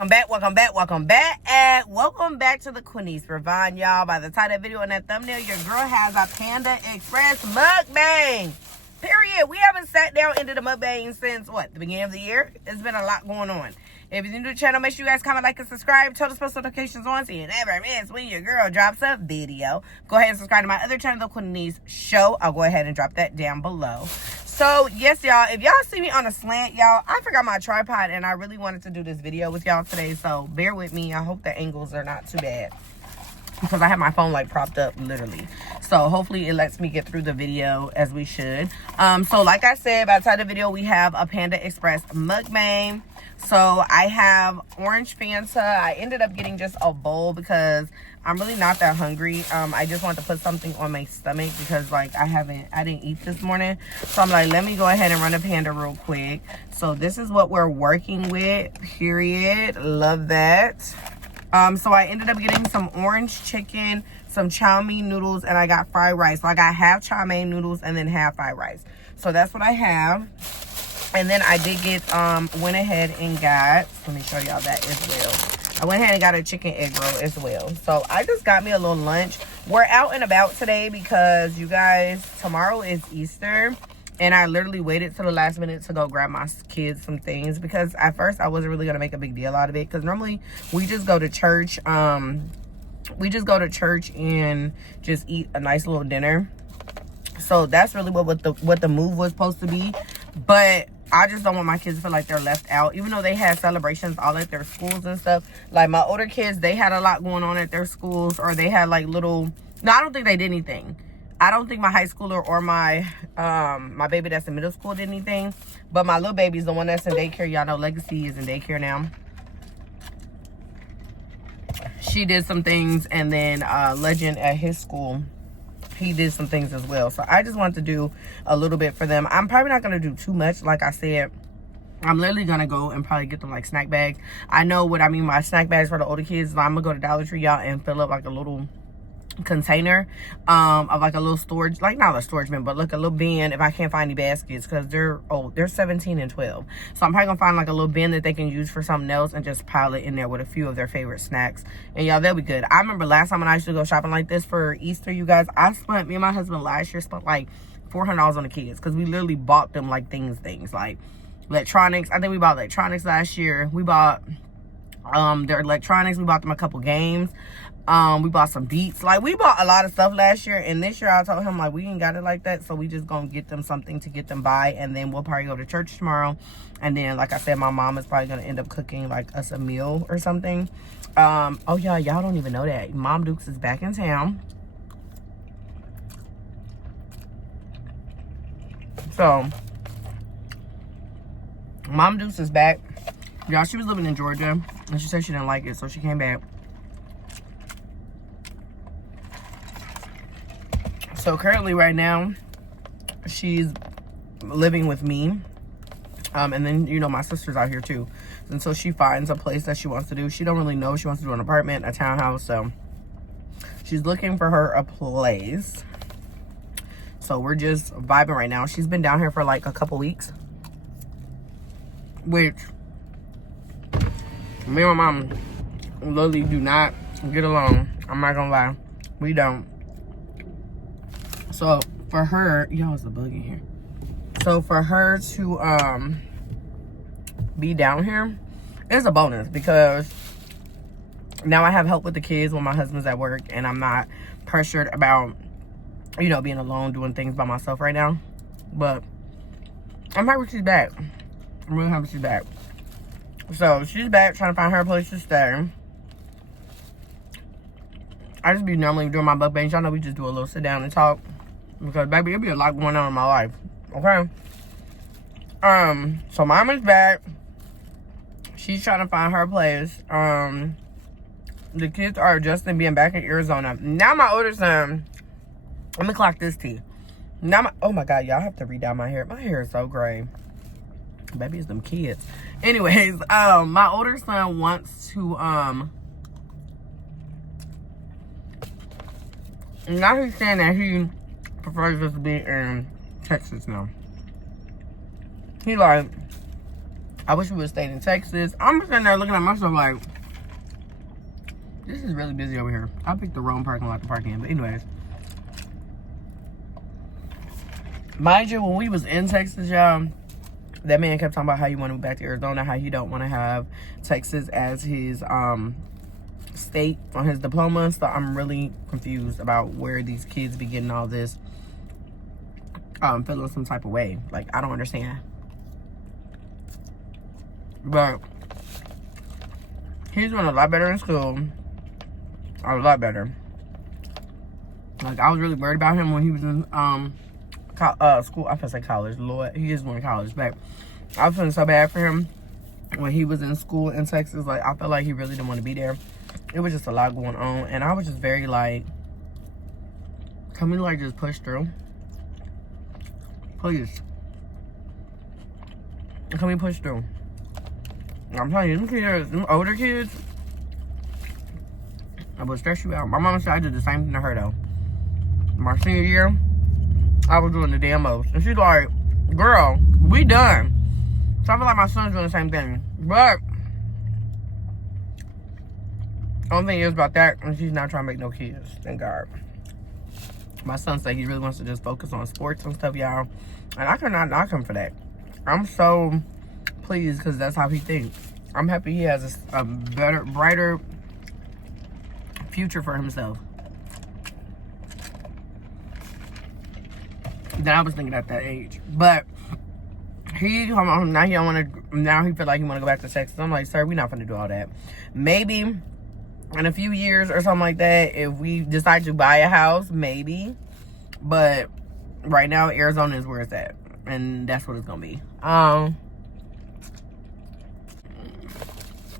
Welcome back to the Quinice Revon, y'all. By the title of the video and that thumbnail, your girl has a Panda Express mukbang. Period. We haven't sat down into the mukbang since, what, the beginning of the year? It's been a lot going on. If you're new to the channel, make sure you guys comment, like, and subscribe. Turn those post notifications on so you never miss when your girl drops a video. Go ahead and subscribe to my other channel, The Quinice Show. I'll go ahead and drop that down below. So, yes, y'all, if y'all see me on a slant, y'all, I forgot my tripod, and I really wanted to do this video with y'all today, so bear with me. I hope the angles are not too bad, because I have my phone, like, propped up, literally. So, hopefully, it lets me get through the video as we should. So, like I said, by the time of the video, we have a Panda Express mukbang. So, I have orange Fanta. I ended up getting just a bowl because I'm really not that hungry. I just wanted to put something on my stomach because, like, I didn't eat this morning. So, I'm like, let me go ahead and run a Panda real quick. So, this is what we're working with, period. Love that. So I ended up getting some orange chicken, some chow mein noodles, and I got fried rice. So I got half chow mein noodles and then half fried rice. So that's what I have. And then I did get, went ahead and got, let me show y'all that as well. I went ahead and got a chicken egg roll as well. So I just got me a little lunch. We're out and about today because, you guys, tomorrow is Easter. And I literally waited till the last minute to go grab my kids some things. Because at first, I wasn't really going to make a big deal out of it. Because normally, we just go to church. We just go to church and just eat a nice little dinner. So, that's really what the move was supposed to be. But I just don't want my kids to feel like they're left out. Even though they had celebrations all at their schools and stuff. Like, my older kids, they had a lot going on at their schools. Or they had, like, little... No, I don't think they did anything. I don't think my high schooler or my my baby that's in middle school did anything. But my little baby's the one that's in daycare. Y'all know Legacy is in daycare now. She did some things. And then Legend at his school, he did some things as well. So I just wanted to do a little bit for them. I'm probably not going to do too much. Like I said, I'm literally going to go and probably get them like snack bags. I know what I mean by snack bags for the older kids. I'm going to go to Dollar Tree, y'all, and fill up like a little container of like a little storage, like not a storage bin, but like a little bin if I can't find any baskets, because they're 17 and 12. So I'm probably gonna find like a little bin that they can use for something else and just pile it in there with a few of their favorite snacks. And y'all, they'll be good. I remember last time when I used to go shopping like this for Easter, you guys, me and my husband last year spent like $400 on the kids, because we literally bought them like things like electronics. I think we bought electronics last year. We bought their electronics. We bought them a couple games. We bought some Beats. Like, we bought a lot of stuff last year. And this year, I told him, like, we ain't got it like that. So, we just gonna get them something to get them by. And then we'll probably go to church tomorrow. And then, like I said, my mom is probably gonna end up cooking, like, us a meal or something. Oh, yeah, y'all don't even know that. Mom Dukes is back in town. So, Mom Dukes is back. Y'all, she was living in Georgia. And she said she didn't like it. So, she came back. So currently right now, she's living with me. And then, you know, my sister's out here too. And so she finds a place that she wants to do. She don't really know. She wants to do an apartment, a townhouse. So she's looking for her a place. So we're just vibing right now. She's been down here for like a couple weeks. Which, me and my mom literally do not get along. I'm not gonna lie. We don't. So for her, y'all, it's a bug in here. So for her to be down here is a bonus, because now I have help with the kids when my husband's at work, and I'm not pressured about, you know, being alone doing things by myself right now. But I'm happy she's back. I'm really happy she's back. So she's back trying to find her a place to stay. I just be normally doing my mukbangs. Y'all know we just do a little sit down and talk. Because, baby, it'll be a lot going on in my life. Okay? So Mama's back. She's trying to find her place. The kids are adjusting being back in Arizona. Now my older son, let me clock this tea. Now oh my God, y'all have to read down my hair. My hair is so gray. Baby, it's them kids. Anyways, my older son wants to, now he's saying that he prefers us to be in Texas now. He like, I wish we would have stayed in Texas. I'm sitting there looking at myself like, this is really busy over here. I picked the wrong parking lot to park in. But anyways. Mind you, when we was in Texas, y'all, that man kept talking about how he want to move back to Arizona, how he don't want to have Texas as his state on his diploma. So I'm really confused about where these kids be getting all this feeling some type of way. Like, I don't understand. But he's doing a lot better in school. A lot better. Like, I was really worried about him when he was in school. I feel like college. Lord, he is going to college, but I was feeling so bad for him when he was in school in Texas. Like, I felt like he really didn't want to be there. It was just a lot going on, and I was just very like, can we like just push through? Please. Can we push through? I'm telling you, them kids, them older kids, I would stress you out. My mama said I did the same thing to her though. My senior year, I was doing the damn most. And she's like, girl, we done. So I feel like my son's doing the same thing. But only thing is about that, and she's not trying to make no kids. Thank God. My son said he really wants to just focus on sports and stuff, y'all. And I cannot knock him for that. I'm so pleased because that's how he thinks. I'm happy he has a better, brighter future for himself than I was thinking at that age. But now he feel like he want to go back to Texas. I'm like, sir, we're not going to do all that. Maybe in a few years or something like that, if we decide to buy a house, maybe. But right now, Arizona is where it's at, and that's what it's gonna be. Now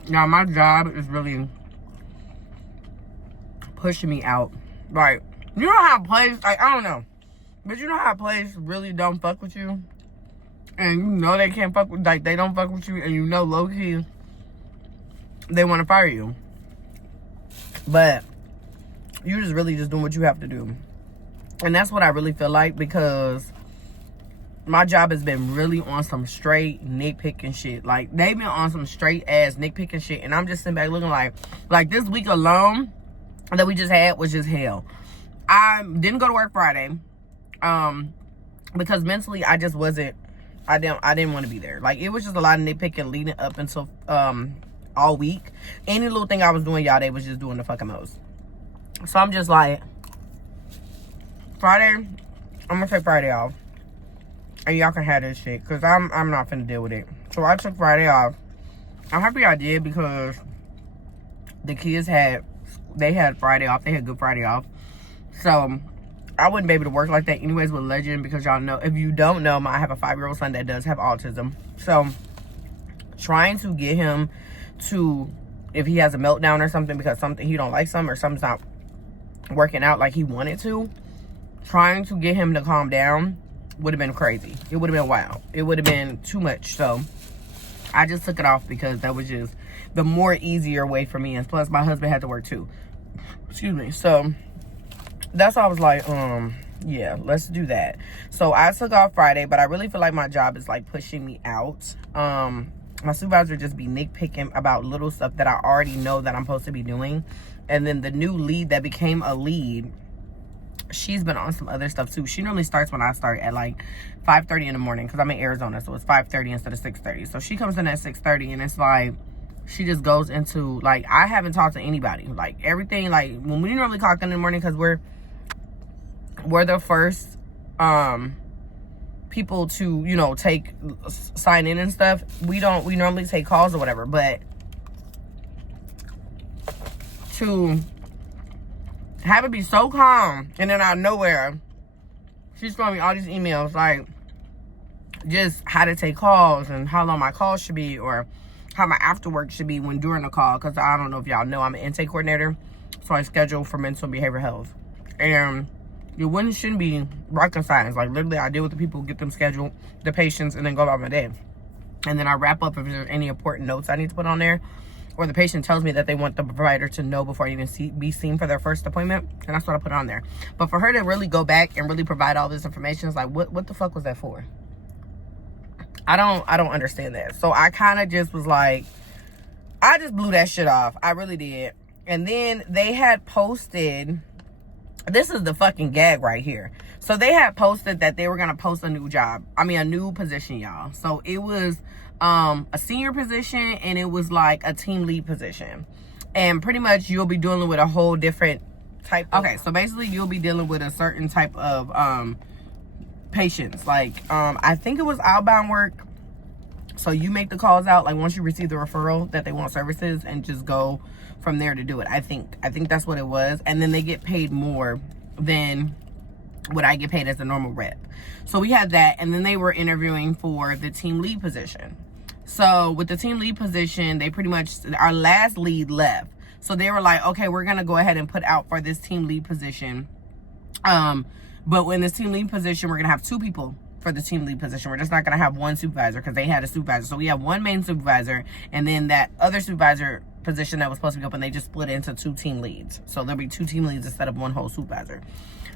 my job is really pushing me out. Like, you know how a place, like, I don't know, but you know how a place really don't fuck with you, and you know they can't fuck with, like, they don't fuck with you, and you know low key they want to fire you. But you just really just doing what you have to do. And that's what I really feel like, because my job has been really on some straight nitpicking shit. Like, they've been on some straight ass nitpicking shit. And I'm just sitting back looking like this week alone that we just had was just hell. I didn't go to work Friday. Because mentally I just wasn't, I didn't want to be there. Like, it was just a lot of nitpicking leading up until all week. Any little thing I was doing, y'all, they was just doing the fucking most. So I'm just like, Friday, I'm gonna take Friday off, and y'all can have this shit, because I'm not finna deal with it. So I took Friday off. I'm happy I did, because the kids had Friday off. They had Good Friday off. So I wouldn't be able to work like that anyways with Legend, because y'all know, if you don't know, I have a 5-year-old son that does have autism. So trying to get him to, if he has a meltdown or something because something he don't like something, or something's not working out like he wanted to, trying to get him to calm down would have been crazy. It would have been wild. It would have been too much. So I just took it off, because that was just the more easier way for me. And plus my husband had to work too. Excuse me. So that's why I was like, yeah, let's do that. So I took off Friday, but I really feel like my job is like pushing me out. My supervisor just be nitpicking about little stuff that I already know that I'm supposed to be doing. And then the new lead that became a lead, she's been on some other stuff too. She normally starts when I start at like 5:30 in the morning, because I'm in Arizona, so it's 5:30 instead of 6:30. So she comes in at 6:30, and it's like, she just goes into, like, I haven't talked to anybody. Like, everything, like, when we normally clock in the morning, because we're the first people to, you know, sign in and stuff. We normally take calls or whatever, but to have it be so calm, and then out of nowhere, she's throwing me all these emails, like, just how to take calls, and how long my calls should be, or how my after work should be when during a call, because I don't know if y'all know, I'm an intake coordinator, so I schedule for mental and behavioral health, and it shouldn't be rocket science. Like, literally, I deal with the people, get them scheduled, the patients, and then go about my day. And then I wrap up if there's any important notes I need to put on there, or the patient tells me that they want the provider to know before I even be seen for their first appointment, and that's what I put on there. But for her to really go back and really provide all this information, it's like, what the fuck was that for? I don't understand that. So I kind of just was like, I just blew that shit off. I really did. And then they had posted, this is the fucking gag right here. So they had posted that they were going to post a new job. I mean, a new position, y'all. So it was a senior position, and it was like a team lead position. And pretty much you'll be dealing with a whole different type of, okay, so basically you'll be dealing with a certain type of patients. Like, I think it was outbound work. So you make the calls out, like once you receive the referral that they want services, and just go from there to do it. I think that's what it was. And then they get paid more than what I get paid as a normal rep. So we had that. And then they were interviewing for the team lead position. So with the team lead position, they pretty much, our last lead left. So they were like, okay, we're going to go ahead and put out for this team lead position. But in this team lead position, we're going to have 2 people for the team lead position. We're just not going to have one supervisor, because they had a supervisor. So we have one main supervisor, and then that other supervisor position that was supposed to be open, they just split it into 2 team leads. So there'll be 2 team leads instead of one whole supervisor.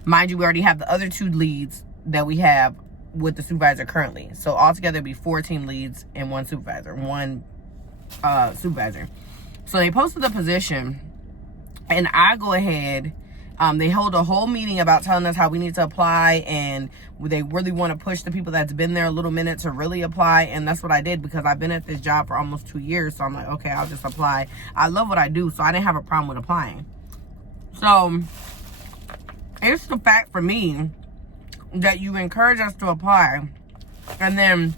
Mind you, we already have the other 2 leads that we have with the supervisor currently. So altogether it'll be 4 team leads and 1 supervisor, supervisor. So they posted the position, and I go ahead, they hold a whole meeting about telling us how we need to apply, and they really want to push the people that's been there a little minute to really apply. And that's what I did, because I've been at this job for almost 2 years. So I'm like, okay, I'll just apply. I love what I do, so I didn't have a problem with applying. So it's the fact for me that you encourage us to apply, and then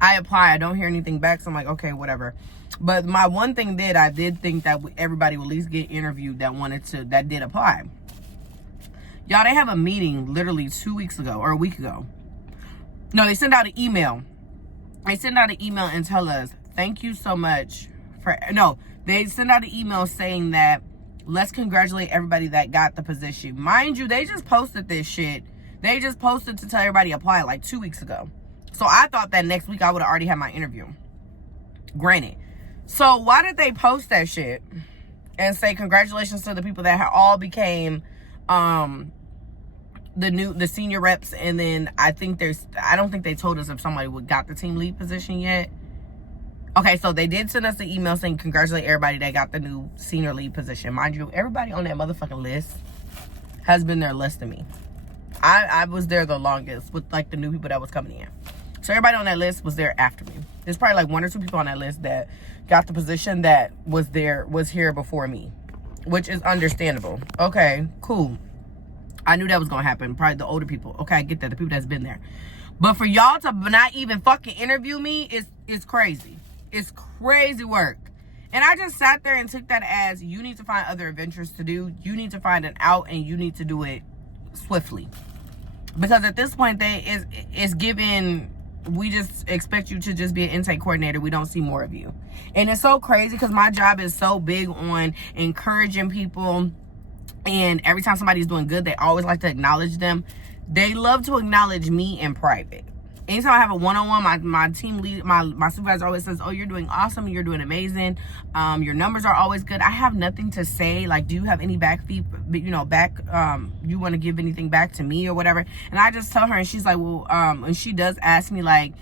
I apply, I don't hear anything back. So I'm like, okay, whatever. But my one thing I did think that everybody would at least get interviewed that did apply. Y'all, they have a meeting literally 2 weeks ago, or a week ago. No, they sent out an email. They send out an email and tell us, thank you so much for, no, they send out an email saying that, let's congratulate everybody that got the position. Mind you, they just posted this shit. They just posted to tell everybody to apply like 2 weeks ago. So I thought that next week I would have already had my interview. Granted. So why did they post that shit and say congratulations to the people that all became the senior reps? And then I don't think they told us if somebody got the team lead position yet. Okay, so they did send us an email saying congratulate everybody that got the new senior lead position. Mind you, everybody on that motherfucking list has been there less than me. I was there the longest with like the new people that was coming in. So everybody on that list was there after me. There's probably like 1 or 2 people on that list that got the position that was here before me, which is understandable. Okay, cool. I knew that was gonna happen. Probably the older people. Okay, I get that, the people that's been there. But for y'all to not even fucking interview me is crazy. It's crazy work. And I just sat there and took that as, you need to find other adventures to do. You need to find an out, and you need to do it swiftly. Because at this point, it's given, we just expect you to just be an intake coordinator. We don't see more of you. And it's so crazy because my job is so big on encouraging people. And every time somebody's doing good, they always like to acknowledge them. They love to acknowledge me in private. Anytime I have a one-on-one, my team lead, my supervisor always says, oh, you're doing awesome. You're doing amazing. Your numbers are always good. I have nothing to say. Like, do you have any you want to give anything back to me or whatever? And I just tell her, and she's like, well, and she does ask me like,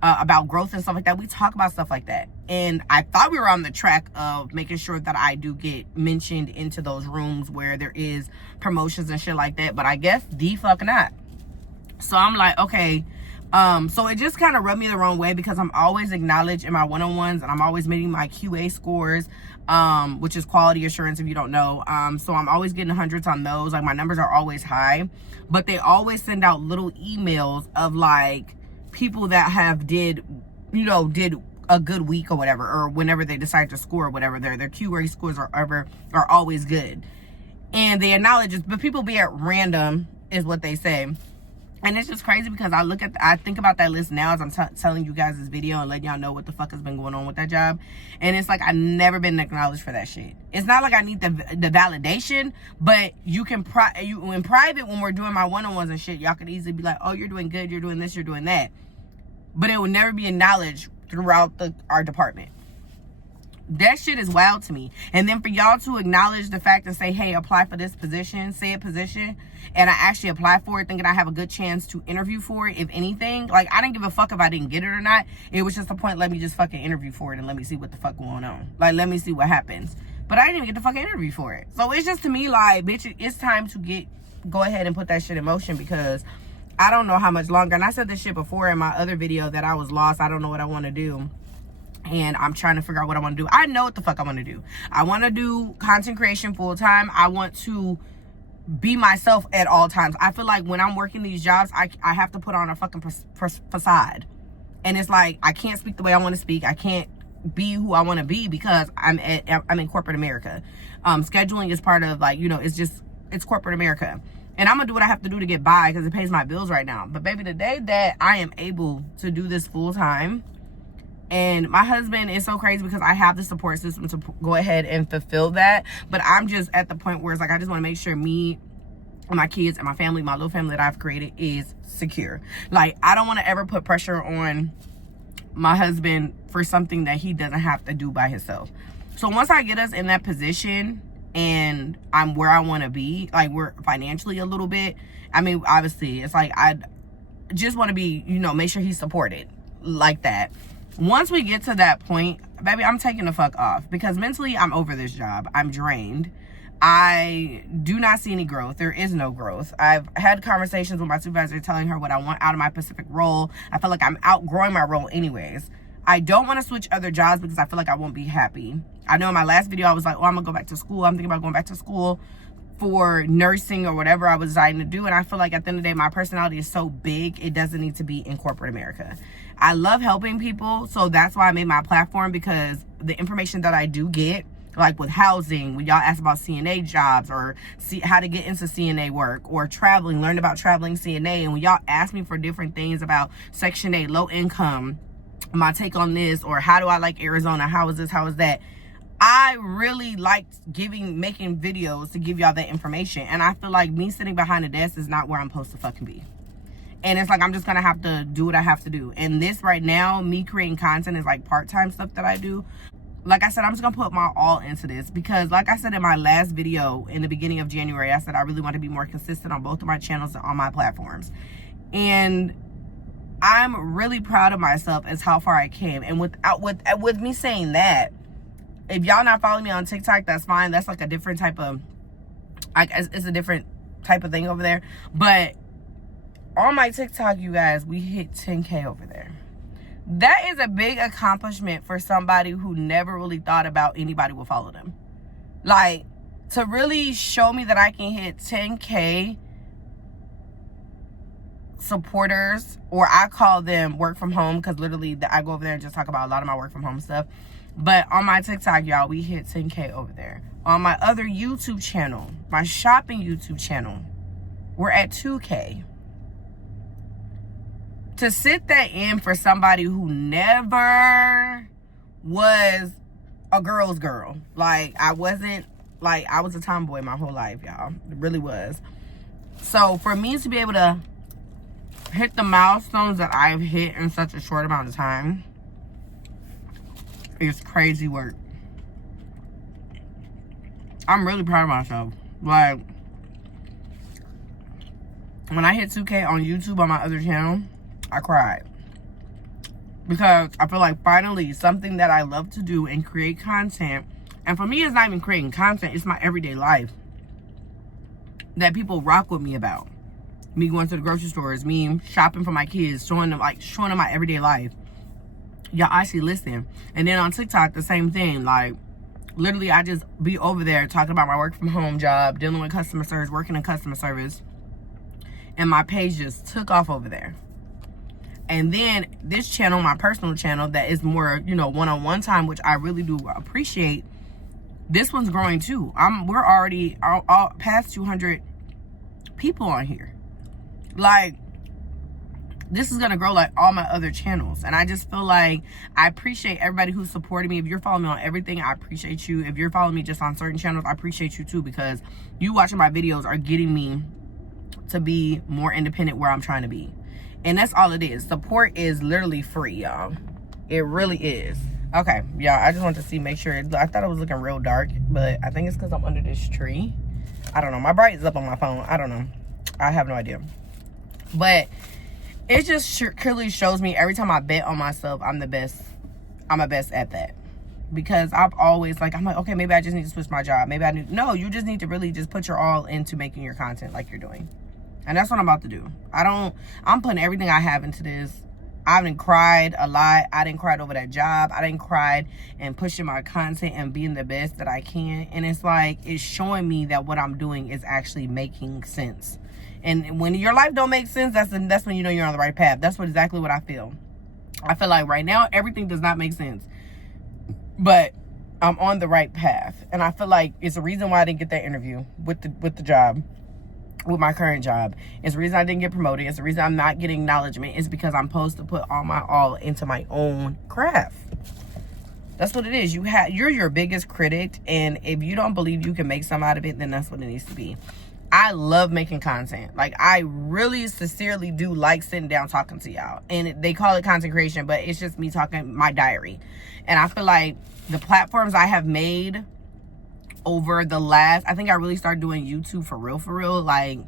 about growth and stuff like that. We talk about stuff like that. And I thought we were on the track of making sure that I do get mentioned into those rooms where there is promotions and shit like that. But I guess the fuck not. So I'm like, okay. So it just kind of rubbed me the wrong way because I'm always acknowledged in my one-on-ones, and I'm always meeting my QA scores, which is quality assurance if you don't know. So I'm always getting hundreds on those. Like, my numbers are always high, but they always send out little emails of like people that have did a good week or whatever, or whenever they decide to score or whatever, their QA scores are always good. And they acknowledge it, but people be at random is what they say. And it's just crazy because I think about that list now as I'm telling you guys this video and letting y'all know what the fuck has been going on with that job. And it's like, I've never been acknowledged for that shit. It's not like I need the validation, but you can, in private, when we're doing my one-on-ones and shit, y'all could easily be like, oh, you're doing good, you're doing this, you're doing that. But it will never be acknowledged throughout our department. That shit is wild to me. And then for y'all to acknowledge the fact and say, hey, apply for this position, and I actually apply for it thinking I have a good chance to interview for it, if anything. Like, I didn't give a fuck if I didn't get it or not. It was just the point, let me just fucking interview for it and let me see what the fuck going on. Like, let me see what happens. But I didn't even get the fucking interview for it. So it's just, to me, like, bitch, it's time to go ahead and put that shit in motion, because I don't know how much longer. And I said this shit before in my other video that I was lost. I don't know what I want to do. And I'm trying to figure out what I want to do. I know what the fuck I want to do. I want to do content creation full time. I want to be myself at all times. I feel like when I'm working these jobs, I have to put on a fucking facade. And it's like, I can't speak the way I want to speak. I can't be who I want to be because I'm in corporate America. Scheduling is part of, like, you know, it's corporate America. And I'm going to do what I have to do to get by because it pays my bills right now. But baby, the day that I am able to do this full time, and my husband is so crazy because I have the support system to go ahead and fulfill that. But I'm just at the point where it's like, I just want to make sure me and my kids and my family, my little family that I've created, is secure. Like, I don't want to ever put pressure on my husband for something that he doesn't have to do by himself. So once I get us in that position and I'm where I want to be, like, we're financially a little bit, I mean, obviously, it's like, I just want to be, you know, make sure he's supported like that. Once we get to that point, baby, I'm taking the fuck off because mentally I'm over this job. I'm drained. I do not see any growth. There is no growth. I've had conversations with my supervisor telling her what I want out of my specific role. I feel like I'm outgrowing my role anyways. I don't want to switch other jobs because I feel like I won't be happy. I know in my last video I was like, oh, I'm going to go back to school. I'm thinking about going back to school for nursing or whatever I was deciding to do. And I feel like at the end of the day, my personality is so big, it doesn't need to be in corporate America. I love helping people, so that's why I made my platform, because the information that I do get, like with housing, when y'all ask about CNA jobs or see how to get into CNA work, or traveling, learn about traveling CNA, and when y'all ask me for different things about Section 8, low income, my take on this, or how do I like Arizona, how is this, how is that, I really like making videos to give y'all that information. And I feel like me sitting behind a desk is not where I'm supposed to fucking be. And it's like, I'm just gonna have to do what I have to do. And this right now, me creating content is like part-time stuff that I do. Like I said, I'm just gonna put my all into this because, like I said in my last video in the beginning of January, I said I really want to be more consistent on both of my channels and on my platforms. And I'm really proud of myself as how far I came. And with me saying that, if y'all not following me on TikTok, that's fine. That's like a different type of, it's a different type of thing over there. But on my TikTok, you guys, we hit 10K over there. That is a big accomplishment for somebody who never really thought about anybody will follow them. Like, to really show me that I can hit 10K supporters, or I call them work from home, because literally I go over there and just talk about a lot of my work from home stuff. But on my TikTok, y'all, we hit 10K over there. On my other YouTube channel, my shopping YouTube channel, we're at 2K. To sit that in for somebody who never was a girl's girl. Like, I was a tomboy my whole life, y'all. It really was. So for me to be able to hit the milestones that I've hit in such a short amount of time, it's crazy work. I'm really proud of myself. Like, when I hit 2K on YouTube on my other channel, I cried. Because I feel like finally something that I love to do and create content. And for me, it's not even creating content. It's my everyday life that people rock with me about. Me going to the grocery stores, me shopping for my kids, showing them my everyday life. Y'all actually listen. And then on TikTok, the same thing. Like, literally, I just be over there talking about my work from home job, dealing with customer service, working in customer service. And my page just took off over there. And then this channel, my personal channel, that is more, you know, one-on-one time, which I really do appreciate. This one's growing too. We're already all past 200 people on here. Like, this is gonna grow like all my other channels. And I just feel like I appreciate everybody who's supporting me. If you're following me on everything, I appreciate you. If you're following me just on certain channels, I appreciate you too, because you watching my videos are getting me to be more independent where I'm trying to be. And that's all it is. Support is literally free, y'all. It really is. Okay, yeah, I just wanted to see, make sure. I thought it was looking real dark, but I think it's because I'm under this tree. I don't know. My bright is up on my phone. I don't know. I have no idea. But it just clearly shows me every time I bet on myself, I'm the best. I'm the best at that. Because I've always, like, I'm like, okay, maybe I just need to switch my job. Maybe I need, no, you just need to really just put your all into making your content like you're doing. And that's what I'm about to do. I'm putting everything I have into this. I didn't cried a lot. I didn't cry over that job. I didn't cry and pushing my content and being the best that I can. And it's like, it's showing me that what I'm doing is actually making sense. And when your life don't make sense, that's when you know you're on the right path. That's exactly what I feel. I feel like right now, everything does not make sense. But I'm on the right path. And I feel like it's the reason why I didn't get that interview with the job. With my current job. It's the reason I didn't get promoted. It's the reason I'm not getting acknowledgement. It's because I'm supposed to put all into my own craft. That's what it is. You're your biggest critic, and if you don't believe you can make something out of it, then that's what it needs to be. I love making content. Like, I really sincerely do like sitting down talking to y'all. And they call it content creation, but it's just me talking my diary. And I feel like the platforms I have made over the last, I think I really started doing YouTube for real, like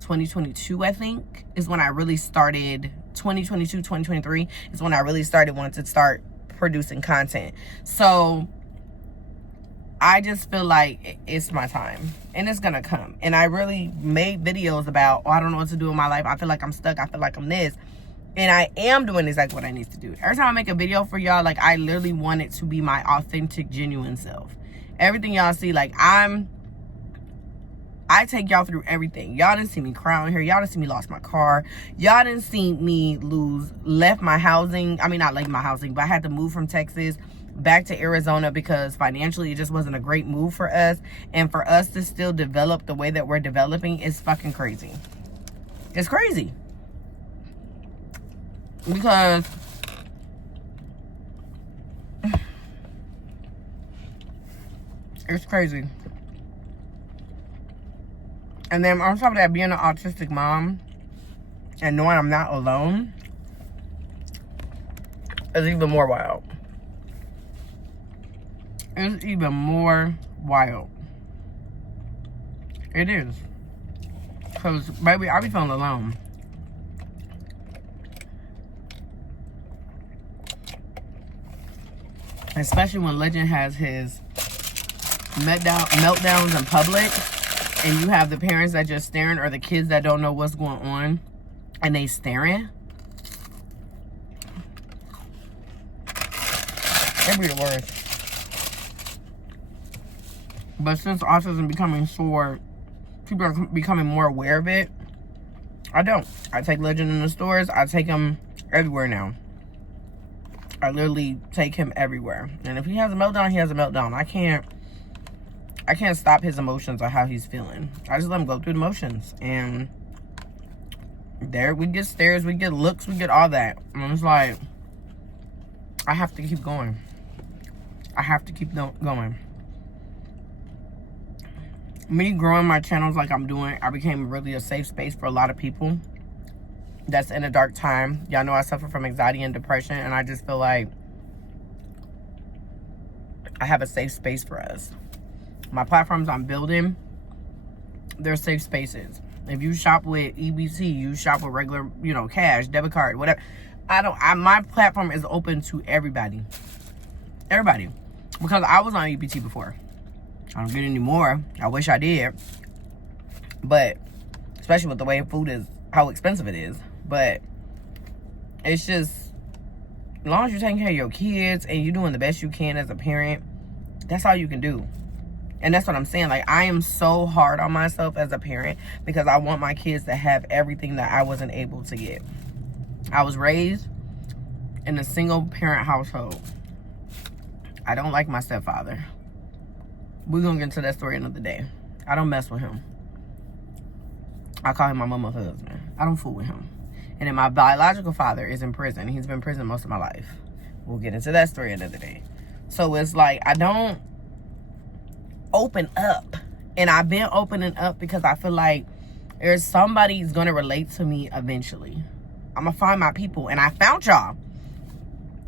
2022, I think, is when I really started. 2022, 2023 is when I really wanted to start producing content. So I just feel like it's my time, and it's gonna come. And I really made videos about, I don't know what to do in my life. I feel like I'm stuck. I feel like I'm this. And I am doing exactly what I need to do. Every time I make a video for y'all, like, I literally want it to be my authentic, genuine self. Everything y'all see, like, I take y'all through everything. Y'all didn't see me cry on here. Y'all didn't see me lost my car. Y'all didn't see me left my housing. I mean, not left my housing, but I had to move from Texas back to Arizona because financially it just wasn't a great move for us. And for us to still develop the way that we're developing is fucking crazy. It's crazy. Because it's crazy. And then on top of that, being an autistic mom and knowing I'm not alone is even more wild. It's even more wild. It is. Because, baby, I be feeling alone. Especially when Legend has his meltdowns in public, and you have the parents that just staring, or the kids that don't know what's going on and they staring. It'd be the worst. But since autism becoming people are becoming more aware of it, I don't. I take Legend in the stores. I take him everywhere now. I literally take him everywhere. And if he has a meltdown, he has a meltdown. I can't stop his emotions or how he's feeling. I just let him go through the motions. And there we get stares, we get looks, we get all that. And I'm just like, I have to keep going. I have to keep going. Me growing my channels like I'm doing, I became really a safe space for a lot of people that's in a dark time. Y'all know I suffer from anxiety and depression, and I just feel like I have a safe space for us. My platforms I'm building, they're safe spaces. If you shop with EBT, you shop with regular, cash, debit card, whatever. My platform is open to everybody. Everybody. Because I was on EBT before. I don't get any more. I wish I did. But, especially with the way food is, how expensive it is. But, it's just, as long as you're taking care of your kids and you're doing the best you can as a parent, that's all you can do. And that's what I'm saying. Like, I am so hard on myself as a parent because I want my kids to have everything that I wasn't able to get. I was raised in a single parent household. I don't like my stepfather. We're going to get into that story another day. I don't mess with him. I call him my mama's husband. I don't fool with him. And then my biological father is in prison. He's been in prison most of my life. We'll get into that story another day. So it's like, I don't open up. And I've been opening up because I feel like there's somebody who's going to relate to me eventually. I'm going to find my people. And I found y'all.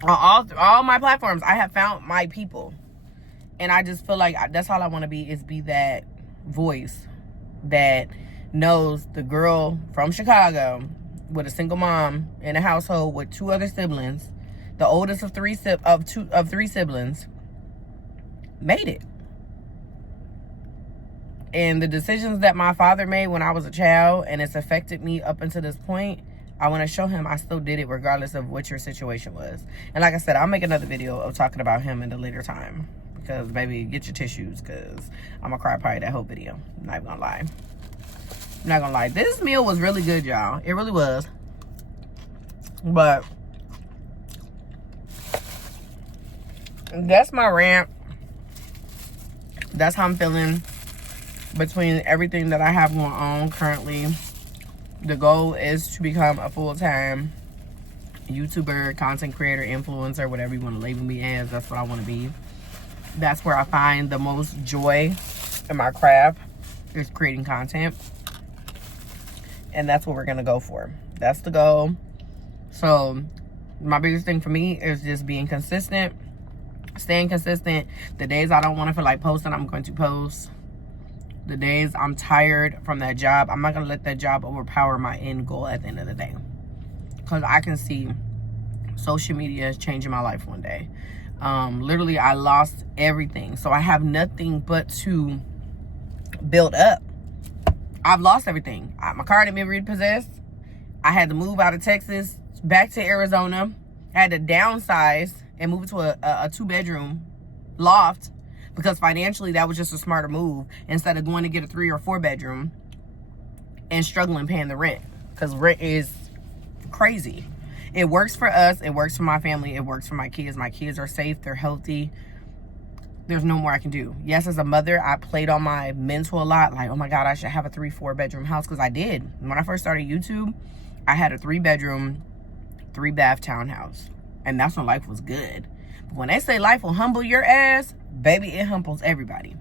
On all my platforms, I have found my people. And I just feel like that's all I want to be, is be that voice that knows the girl from Chicago with a single mom in a household with 2 other siblings, the oldest of three siblings, made it. And the decisions that my father made when I was a child, and it's affected me up until this point, I want to show him I still did it regardless of what your situation was. And like I said, I'll make another video of talking about him in a later time. Because, baby, get your tissues, because I'm going to cry probably that whole video. I'm not going to lie. I'm not going to lie. This meal was really good, y'all. It really was. But that's my rant. That's how I'm feeling between everything that I have going on currently. The goal is to become a full-time YouTuber, content creator, influencer, whatever you want to label me as. That's what I want to be. That's where I find the most joy in my craft, is creating content. And that's what we're going to go for. That's the goal. So my biggest thing for me is just being consistent, staying consistent. The days I don't want to feel like posting, I'm going to post. The days I'm tired from that job, I'm not going to let that job overpower my end goal at the end of the day. Because I can see social media is changing my life one day. Literally, I lost everything. So I have nothing but to build up. I've lost everything. My car had been repossessed. I had to move out of Texas back to Arizona. I had to downsize and move to a 2-bedroom loft, because financially that was just a smarter move, instead of going to get a 3 or 4 bedroom and struggling paying the rent, because rent is crazy. It works for us. It works for my family. It works for my kids. My kids are safe. They're healthy. There's no more I can do. Yes, as a mother, I played on my mental a lot. Like, oh my God, I should have a 3-4 bedroom house, because I did. When I first started YouTube, I had a 3-bedroom, 3-bath townhouse. And that's when life was good. But when they say life will humble your ass, baby, it humbles everybody.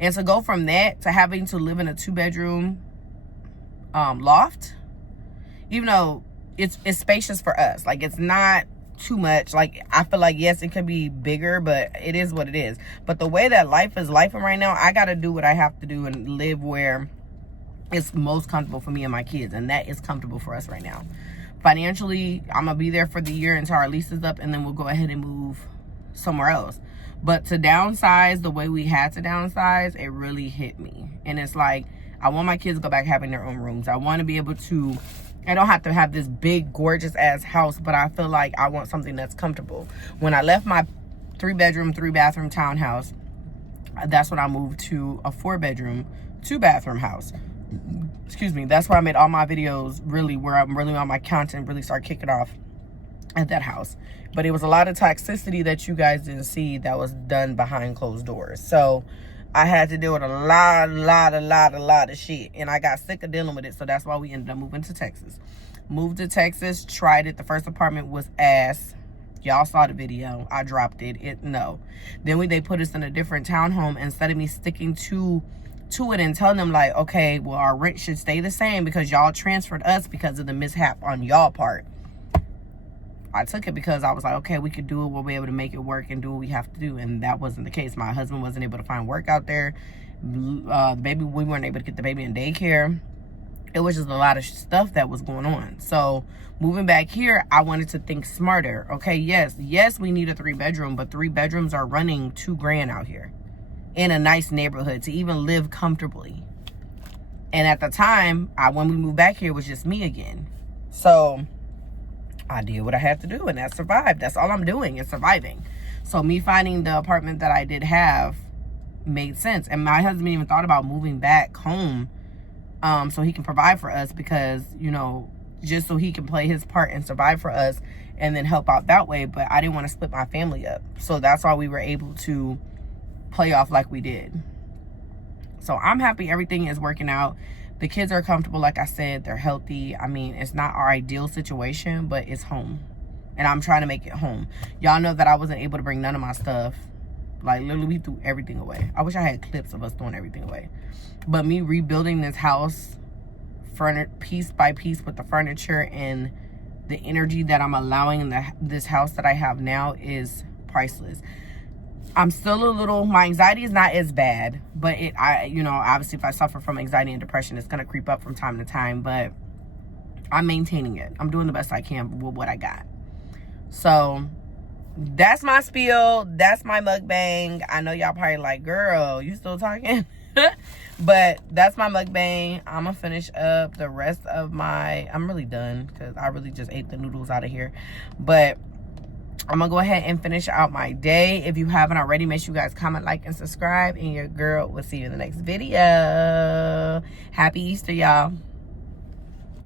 And to go from that to having to live in a 2-bedroom loft, even though it's spacious for us, like, it's not too much. Like, I feel like, yes, it could be bigger, but it is what it is. But the way that life is lifing right now, I got to do what I have to do and live where it's most comfortable for me and my kids. And that is comfortable for us right now. Financially, I'm going to be there for the year until our lease is up, and then we'll go ahead and move somewhere else. But to downsize the way we had to downsize, it really hit me. And it's like, I want my kids to go back having their own rooms. I want to be able to, I don't have to have this big, gorgeous ass house, but I feel like I want something that's comfortable. When I left my 3-bedroom, 3-bathroom townhouse, that's when I moved to a 4-bedroom, 2-bathroom house. Excuse me. That's where I made all my videos, really, where I'm really on my content, really start kicking off at that house. But it was a lot of toxicity that you guys didn't see that was done behind closed doors. So I had to deal with a lot of shit. And I got sick of dealing with it. So that's why we ended up moving to Texas. Moved to Texas, tried it. The first apartment was ass. Y'all saw the video. I dropped it. No. Then they put us in a different townhome. Instead of me sticking to it and telling them, like, okay, well, our rent should stay the same because y'all transferred us because of the mishap on y'all part. I took it because I was like, okay, we could do it. We'll be able to make it work and do what we have to do. And that wasn't the case. My husband wasn't able to find work out there. We weren't able to get the baby in daycare. It was just a lot of stuff that was going on. So moving back here, I wanted to think smarter. Okay, yes, we need a 3-bedroom, but 3 bedrooms are running $2,000 out here in a nice neighborhood to even live comfortably. And at the time, when we moved back here, it was just me again. So I did what I had to do, and that survived. That's all I'm doing, is surviving. So me finding the apartment that I did have made sense. And my husband even thought about moving back home so he can provide for us, because, you know, just so he can play his part and survive for us and then help out that way. But I didn't want to split my family up. So that's why we were able to play off like we did. So I'm happy everything is working out. The kids are comfortable, like I said. They're healthy. I mean, it's not our ideal situation, but it's home. And I'm trying to make it home. Y'all know that I wasn't able to bring none of my stuff. Like, literally, we threw everything away. I wish I had clips of us throwing everything away. But me rebuilding this house piece by piece with the furniture and the energy that I'm allowing in this house that I have now is priceless. I'm still a little, my anxiety is not as bad, but obviously if I suffer from anxiety and depression, it's going to creep up from time to time, but I'm maintaining it. I'm doing the best I can with what I got. So that's my spiel. That's my mukbang. I know y'all probably like, girl, you still talking? But that's my mukbang. I'm gonna finish up the rest of I'm really done because I really just ate the noodles out of here. But I'm gonna go ahead and finish out my day. If you haven't already, make sure you guys comment, like, and subscribe, and your girl will see you in the next video. Happy Easter, y'all.